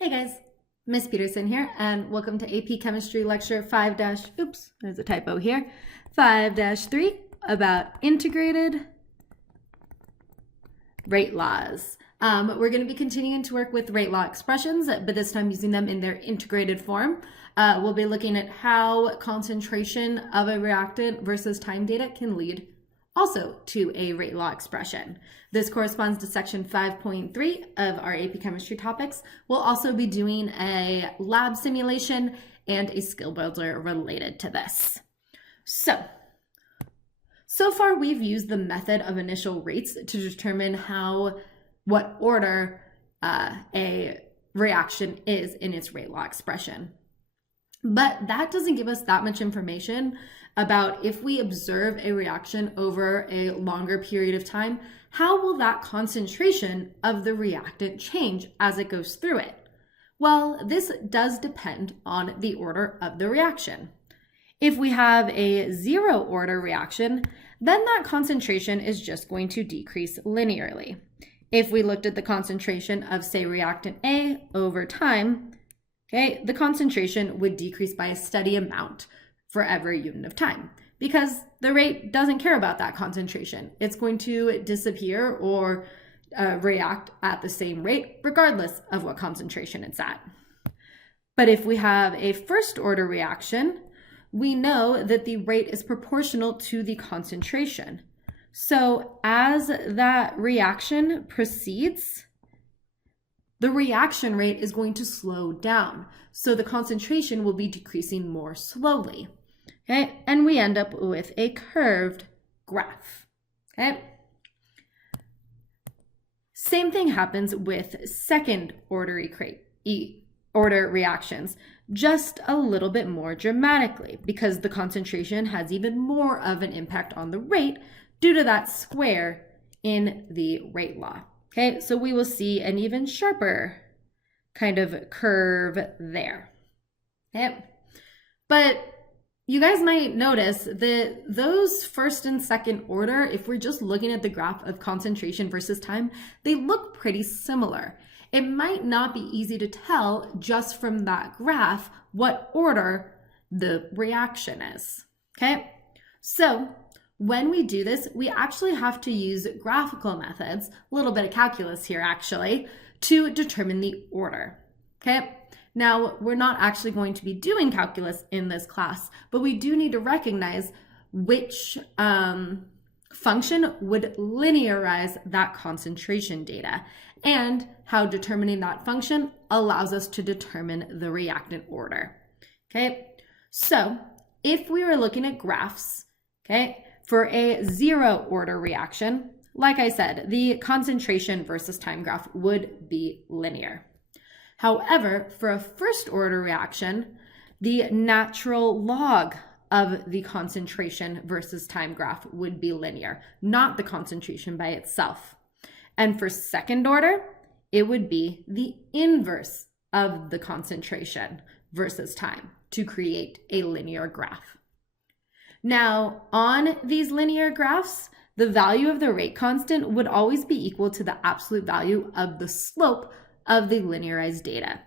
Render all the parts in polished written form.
Hey guys, Miss Peterson here, and welcome to AP Chemistry Lecture 5 oops, there's a typo here, 5-3 about integrated rate laws. We're going to be continuing to work with rate law expressions, but this time using them in their integrated form. We'll be looking at how concentration of a reactant versus time data can lead also to a rate law expression. This corresponds to section 5.3 of our AP Chemistry topics. We'll also be doing a lab simulation and a skill builder related to this. So far we've used the method of initial rates to determine what order a reaction is in its rate law expression. But that doesn't give us that much information about if we observe a reaction over a longer period of time, how will that concentration of the reactant change as it goes through it? Well, this does depend on the order of the reaction. If we have a zero order reaction, then that concentration is just going to decrease linearly. If we looked at the concentration of, say, reactant A over time, okay, the concentration would decrease by a steady amount for every unit of time because the rate doesn't care about that concentration. It's going to disappear or react at the same rate regardless of what concentration it's at. But if we have a first order reaction, we know that the rate is proportional to the concentration. So as that reaction proceeds, the reaction rate is going to slow down. So the concentration will be decreasing more slowly. Okay, and we end up with a curved graph. Okay. Same thing happens with second order reactions, just a little bit more dramatically because the concentration has even more of an impact on the rate due to that square in the rate law. Okay, so we will see an even sharper kind of curve there. Okay, but you guys might notice that those first and second order, if we're just looking at the graph of concentration versus time, they look pretty similar. It might not be easy to tell just from that graph what order the reaction is. Okay, so when we do this, we actually have to use graphical methods, a little bit of calculus here actually, to determine the order. Okay, now we're not actually going to be doing calculus in this class, but we do need to recognize which function would linearize that concentration data and how determining that function allows us to determine the reactant order. Okay, so if we were looking at graphs, okay, for a zero order reaction, like I said, the concentration versus time graph would be linear. However, for a first order reaction, the natural log of the concentration versus time graph would be linear, not the concentration by itself. And for second order, it would be the inverse of the concentration versus time to create a linear graph. Now, on these linear graphs, the value of the rate constant would always be equal to the absolute value of the slope of the linearized data.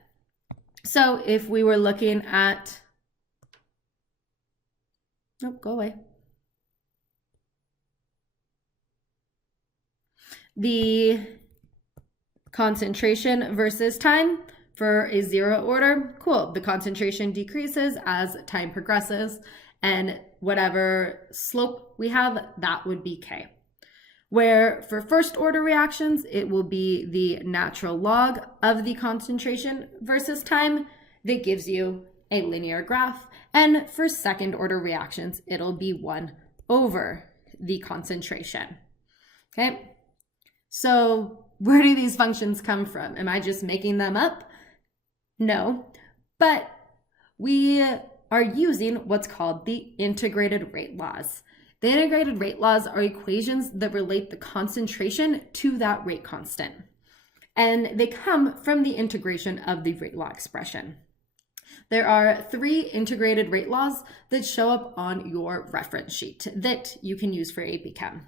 So if we were looking at, go away. The concentration versus time for a zero order, cool. The concentration decreases as time progresses, and whatever slope we have, that would be K. Where for first order reactions, it will be the natural log of the concentration versus time that gives you a linear graph. And for second order reactions, it'll be 1 over the concentration. Okay, so where do these functions come from? Am I just making them up? No, but we are using what's called the integrated rate laws. The integrated rate laws are equations that relate the concentration to that rate constant. And they come from the integration of the rate law expression. There are 3 integrated rate laws that show up on your reference sheet that you can use for AP Chem.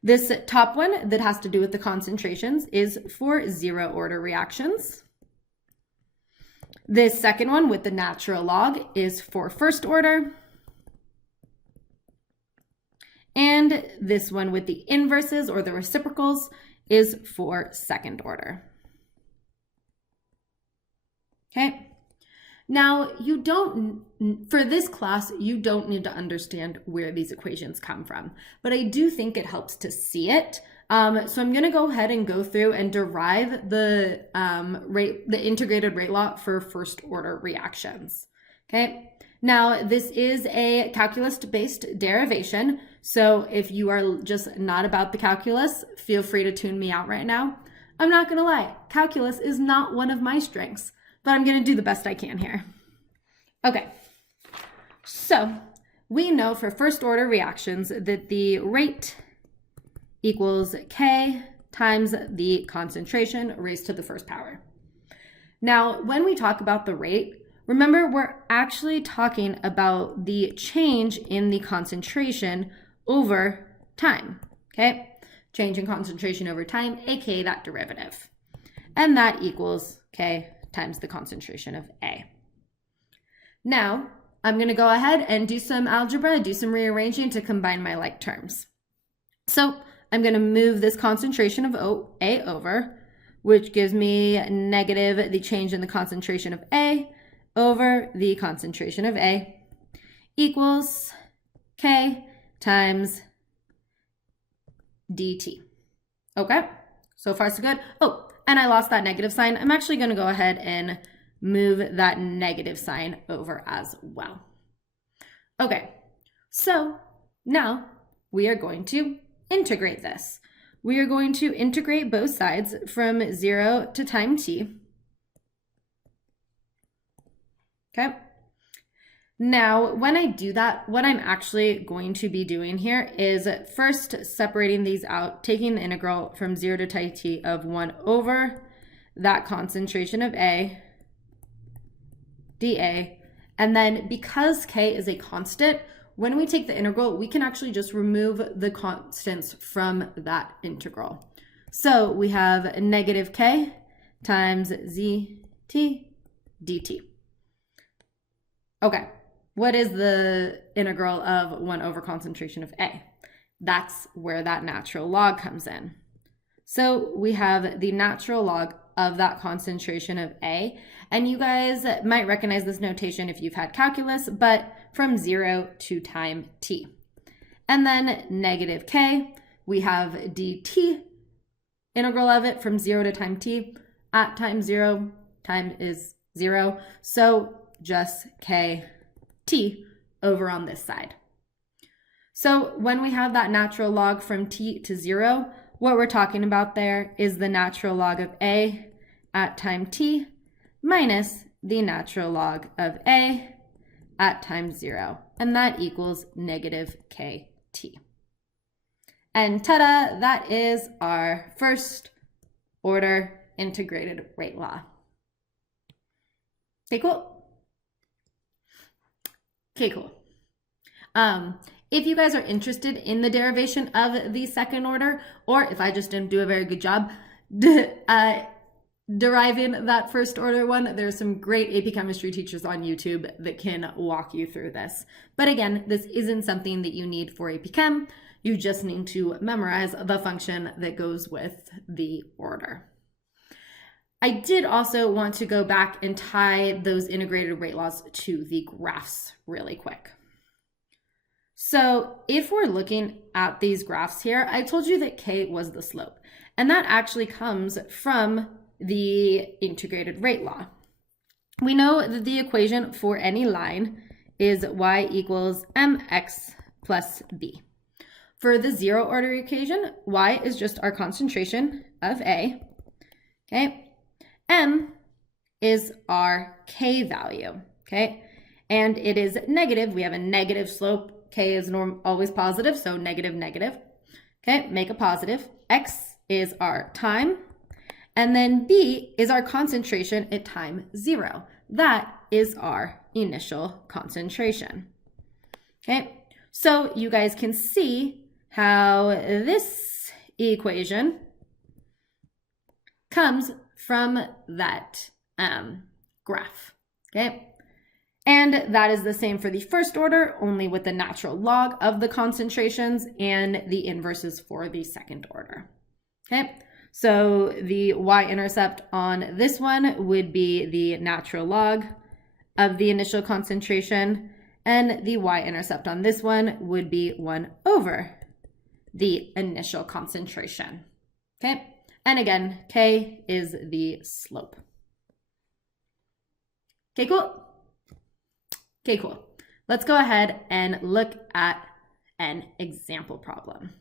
This top one that has to do with the concentrations is for zero order reactions. This second one with the natural log is for first order. And this one with the inverses or the reciprocals is for second order. Okay. Now, for this class, you don't need to understand where these equations come from, but I do think it helps to see it. So I'm going to go ahead and go through and derive the integrated rate law for first order reactions. Okay. Now, this is a calculus-based derivation. So if you are just not about the calculus, feel free to tune me out right now. I'm not going to lie, calculus is not one of my strengths, but I'm going to do the best I can here. Okay, so we know for first order reactions that the rate equals K times the concentration raised to the first power. Now, when we talk about the rate, remember we're actually talking about the change in the concentration over time, okay? Change in concentration over time, aka that derivative. And that equals K times the concentration of A. Now, I'm going to go ahead and do some algebra, do some rearranging to combine my like terms. So I'm going to move this concentration of A over, which gives me negative the change in the concentration of A over the concentration of A equals K times dt. Okay, so far so good. Oh, and I lost that negative sign. I'm actually going to go ahead and move that negative sign over as well. Okay, so now we are going to integrate this. We are going to integrate both sides from 0 to time t. Okay. Now, when I do that, what I'm actually going to be doing here is first separating these out, taking the integral from 0 to time t of 1 over that concentration of A, dA, and then because K is a constant, when we take the integral, we can actually just remove the constants from that integral. So we have negative K times ZT dt. Okay. What is the integral of 1 over concentration of A? That's where that natural log comes in. So we have the natural log of that concentration of A, and you guys might recognize this notation if you've had calculus, but from 0 to time t. And then negative K, we have dt, integral of it from 0 to time t. At time 0, time is 0, so just K t over on this side. So when we have that natural log from t to 0, what we're talking about there is the natural log of A at time t minus the natural log of A at time 0, and that equals negative kt. And ta-da, that is our first order integrated rate law. Okay, cool. Okay, cool. If you guys are interested in the derivation of the second order, or if I just didn't do a very good job deriving that first order one, there's some great AP chemistry teachers on YouTube that can walk you through this. But again, this isn't something that you need for AP Chem. You just need to memorize the function that goes with the order. I did also want to go back and tie those integrated rate laws to the graphs really quick. So if we're looking at these graphs here, I told you that K was the slope, and that actually comes from the integrated rate law. We know that the equation for any line is y equals mx plus b. For the zero order equation, y is just our concentration of A, okay? M is our K value, okay? And it is negative. We have a negative slope. K is always positive, so negative, negative. Okay, make a positive. X is our time. And then B is our concentration at time 0. That is our initial concentration. Okay, so you guys can see how this equation comes from that graph. okay? And that is the same for the first order, only with the natural log of the concentrations, and the inverses for the second order, okay? So the y-intercept on this one would be the natural log of the initial concentration, and the y-intercept on this one would be 1 over the initial concentration, okay? And again, K is the slope. Okay, cool. Okay, cool. Let's go ahead and look at an example problem.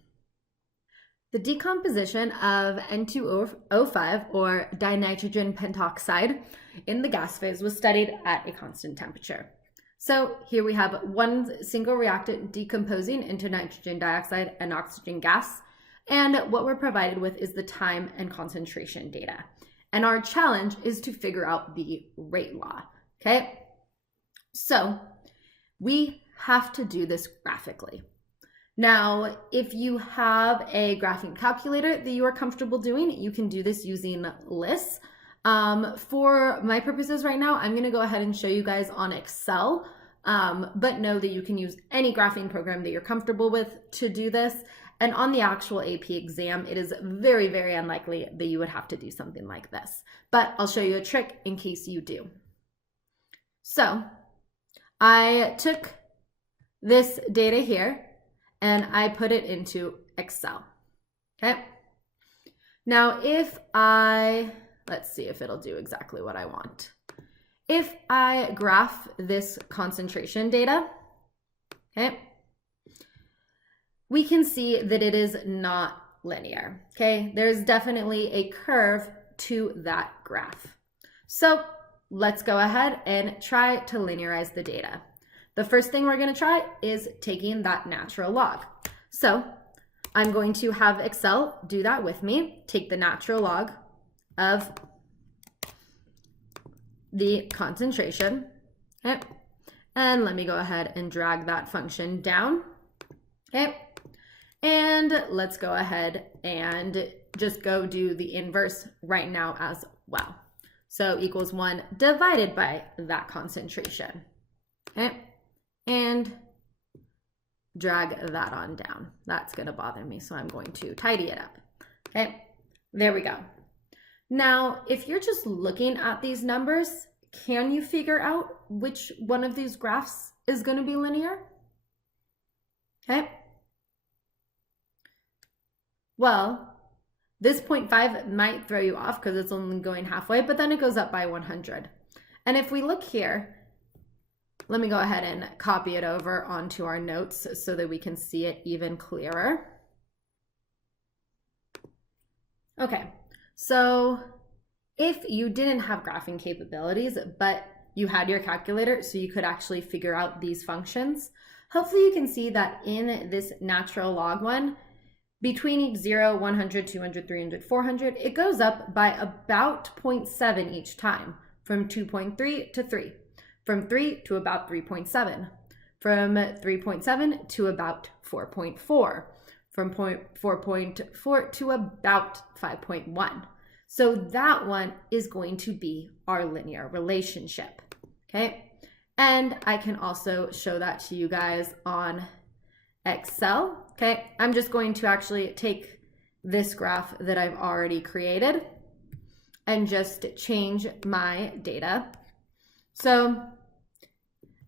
The decomposition of N2O5, or dinitrogen pentoxide, in the gas phase was studied at a constant temperature. So here we have one single reactant decomposing into nitrogen dioxide and oxygen gas. And what we're provided with is the time and concentration data. And our challenge is to figure out the rate law, okay? So we have to do this graphically. Now, if you have a graphing calculator that you are comfortable doing, you can do this using lists. For my purposes right now, I'm gonna go ahead and show you guys on Excel, but know that you can use any graphing program that you're comfortable with to do this. And on the actual AP exam, it is very, very unlikely that you would have to do something like this. But I'll show you a trick in case you do. So I took this data here and I put it into Excel, okay? Now, let's see if it'll do exactly what I want. If I graph this concentration data, okay, we can see that it is not linear, okay? There's definitely a curve to that graph. So let's go ahead and try to linearize the data. The first thing we're gonna try is taking that natural log. So I'm going to have Excel do that with me. Take the natural log of the concentration, okay? And let me go ahead and drag that function down, okay? And let's go ahead and just go do the inverse right now as well. So equals 1 divided by that concentration, okay? And drag that on down. That's gonna bother me, so I'm going to tidy it up, okay? There we go. Now, if you're just looking at these numbers, can you figure out which one of these graphs is gonna be linear? Okay. Well, this 0.5 might throw you off because it's only going halfway, but then it goes up by 100. And if we look here, let me go ahead and copy it over onto our notes so that we can see it even clearer. Okay, so if you didn't have graphing capabilities, but you had your calculator so you could actually figure out these functions, hopefully you can see that in this natural log one, between 0, 100, 200, 300, 400, it goes up by about 0.7 each time, from 2.3 to 3, from 3 to about 3.7, from 3.7 to about 4.4, from 4.4 to about 5.1. So that one is going to be our linear relationship, okay? And I can also show that to you guys on Excel, okay? I'm just going to actually take this graph that I've already created and just change my data. So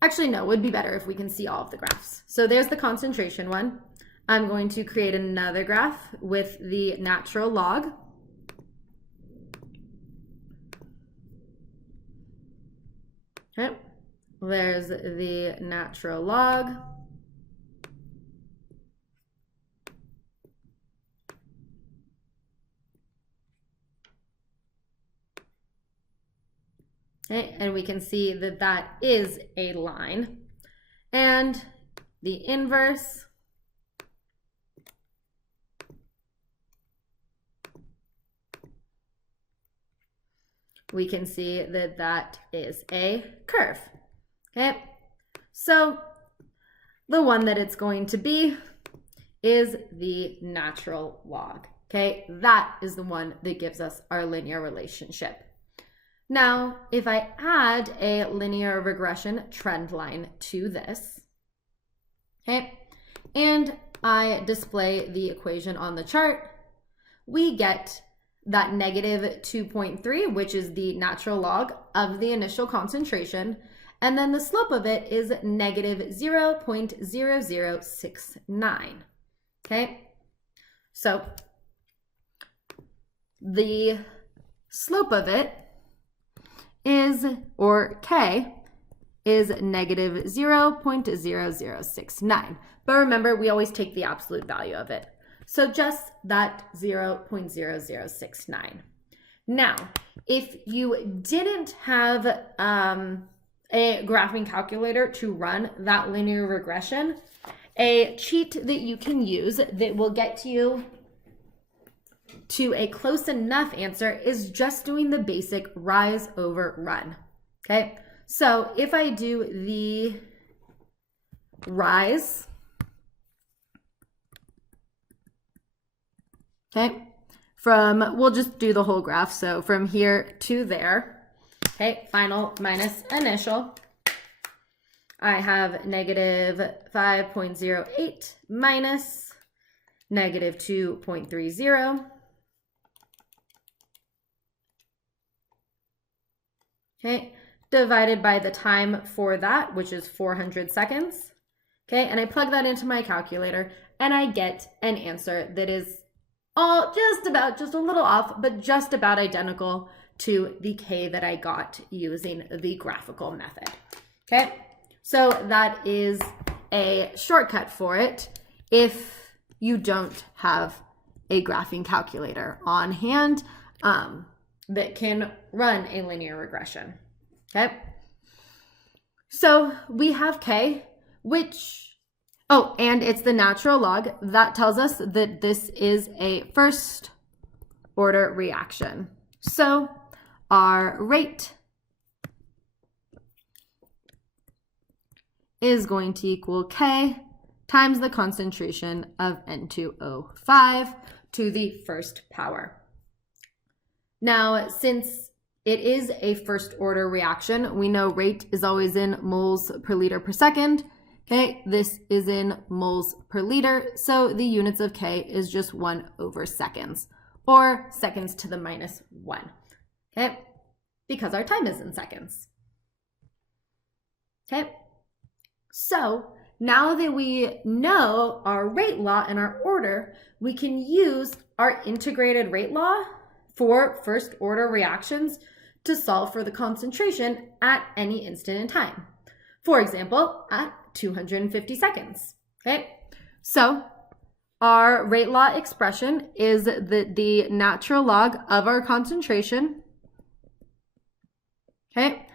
actually, no, it would be better if we can see all of the graphs. So there's the concentration one. I'm going to create another graph with the natural log. Okay, there's the natural log. Okay, and we can see that that is a line. And the inverse we can see that that is a curve, okay? So the one that it's going to be is the natural log, okay? That is the one that gives us our linear relationship. Now, if I add a linear regression trend line to this, okay, and I display the equation on the chart, we get that negative 2.3, which is the natural log of the initial concentration, and then the slope of it is negative 0.0069, okay? So the slope of it is, or K, is negative 0.0069. But remember, we always take the absolute value of it. So just that 0.0069. Now, if you didn't have a graphing calculator to run that linear regression, a cheat that you can use that will get you to a close enough answer is just doing the basic rise over run. Okay, so if I do the rise, okay, we'll just do the whole graph. So from here to there, okay, final minus initial, I have negative 5.08 minus negative 2.30. Okay, divided by the time for that, which is 400 seconds. Okay, and I plug that into my calculator and I get an answer that is all just a little off, but just about identical to the K that I got using the graphical method. Okay, so that is a shortcut for it if you don't have a graphing calculator on hand that can run a linear regression. Okay, so we have K, which, oh, and it's the natural log. That tells us that this is a first order reaction. So our rate is going to equal K times the concentration of N2O5 to the first power. Now, since it is a first order reaction, we know rate is always in moles per liter per second. Okay, this is in moles per liter, so the units of K is just 1/seconds, or seconds to the minus 1, okay, because our time is in seconds. Okay, so now that we know our rate law and our order, we can use our integrated rate law for first order reactions to solve for the concentration at any instant in time. For example, at 250 seconds, okay? So our rate law expression is the natural log of our concentration, okay,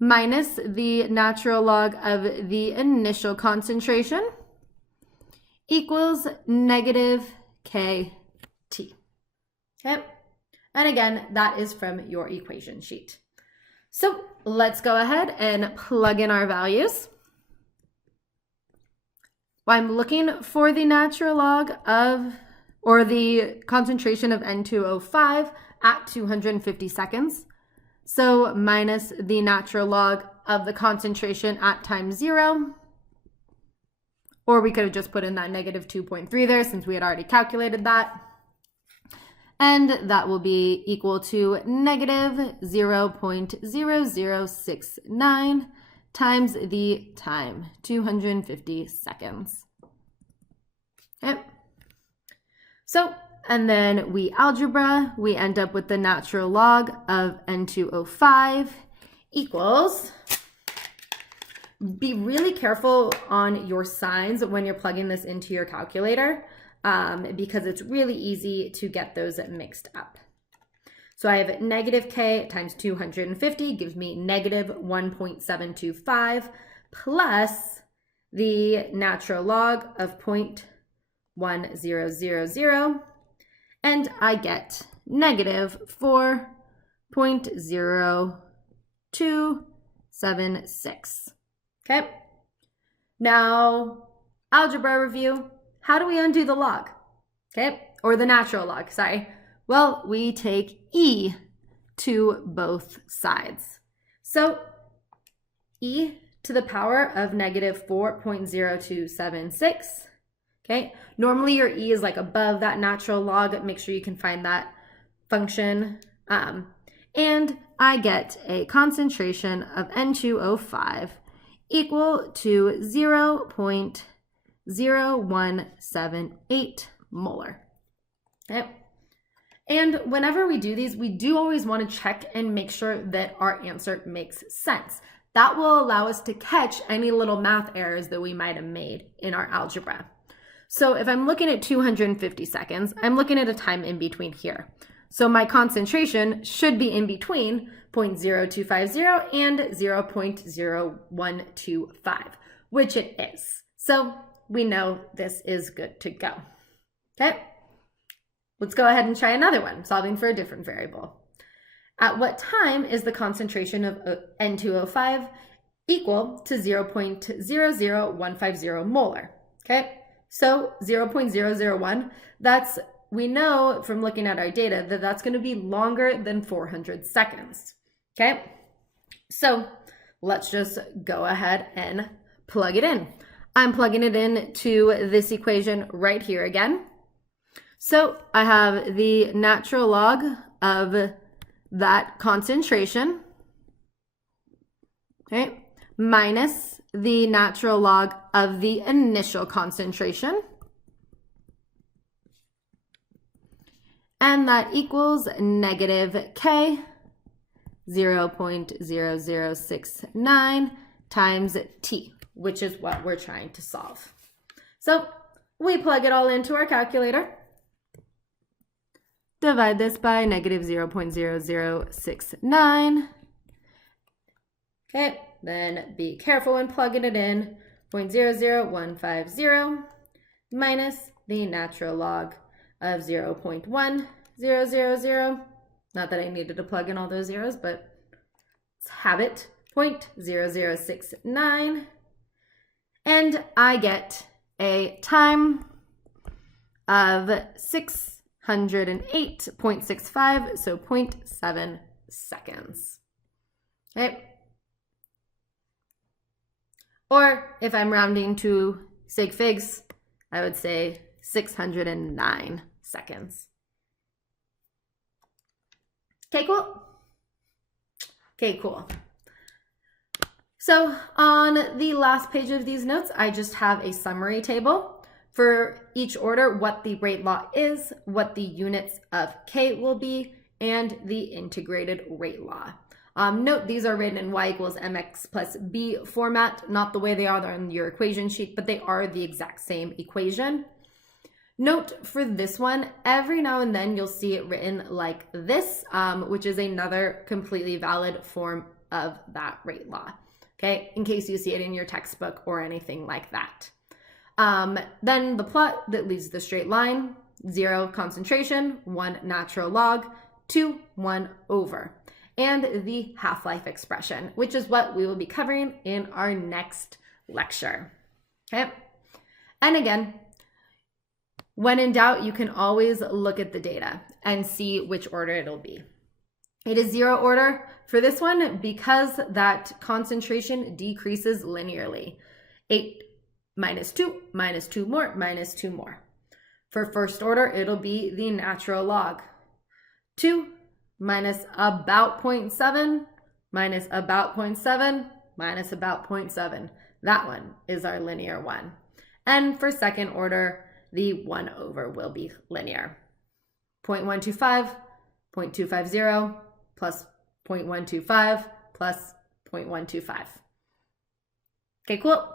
minus the natural log of the initial concentration equals negative KT, okay? And again, that is from your equation sheet. So let's go ahead and plug in our values. Well, I'm looking for the natural log of, or the concentration of N2O5 at 250 seconds. So minus the natural log of the concentration at time 0. Or we could have just put in that negative 2.3 there since we had already calculated that. And that will be equal to negative 0.0069 times the time, 250 seconds. Okay. So, and then we algebra, we end up with the natural log of N2O5 equals, be really careful on your signs when you're plugging this into your calculator, because it's really easy to get those mixed up. So I have negative K times 250 gives me negative 1.725 plus the natural log of 0.1000, and I get negative 4.0276. Okay, now algebra review. How do we undo the log? Okay, or the natural log, sorry. Well, we take e to both sides. So e to the power of negative 4.0276. Okay, normally your e is like above that natural log. Make sure you can find that function. And I get a concentration of N2O5 equal to 0.0178 molar. Okay. And whenever we do these, we do always want to check and make sure that our answer makes sense. That will allow us to catch any little math errors that we might have made in our algebra. So if I'm looking at 250 seconds, I'm looking at a time in between here. So my concentration should be in between 0.0250 and 0.0125, which it is. So we know this is good to go. Okay, let's go ahead and try another one, solving for a different variable. At what time is the concentration of N2O5 equal to 0.00150 molar? Okay, so 0.001, we know from looking at our data that that's going to be longer than 400 seconds. Okay, so let's just go ahead and plug it in. I'm plugging it in to this equation right here again. So I have the natural log of that concentration, okay, minus the natural log of the initial concentration. And that equals negative K 0.0069 times T, which is what we're trying to solve. So we plug it all into our calculator. Divide this by negative 0.0069. Okay, then be careful when plugging it in. 0.00150 minus the natural log of 0.1000. Not that I needed to plug in all those zeros, but let's have it. 0.0069. And I get a time of 608.65, so 0.7 seconds. Okay. Or if I'm rounding to sig figs, I would say 609 seconds. Okay, cool. Okay, cool. So on the last page of these notes, I just have a summary table for each order, what the rate law is, what the units of K will be, and the integrated rate law. Note these are written in y equals mx plus b format, not the way they are on your equation sheet, but they are the exact same equation. Note for this one, every now and then you'll see it written like this, which is another completely valid form of that rate law, okay, in case you see it in your textbook or anything like that. Then the plot that leads the straight line, 0 concentration, 1 natural log, 2, 1 over, and the half-life expression, which is what we will be covering in our next lecture, okay? And again, when in doubt, you can always look at the data and see which order it'll be. It is 0 order for this one because that concentration decreases linearly. 8 minus 2, minus 2 more, minus 2 more. For first order, it'll be the natural log. 2 minus about 0.7, minus about 0.7, minus about 0.7. That one is our linear one. And for second order, the 1 over will be linear. 0.125, 0.250, plus 0.125, plus 0.125. Okay, cool.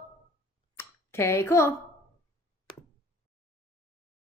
Okay, cool.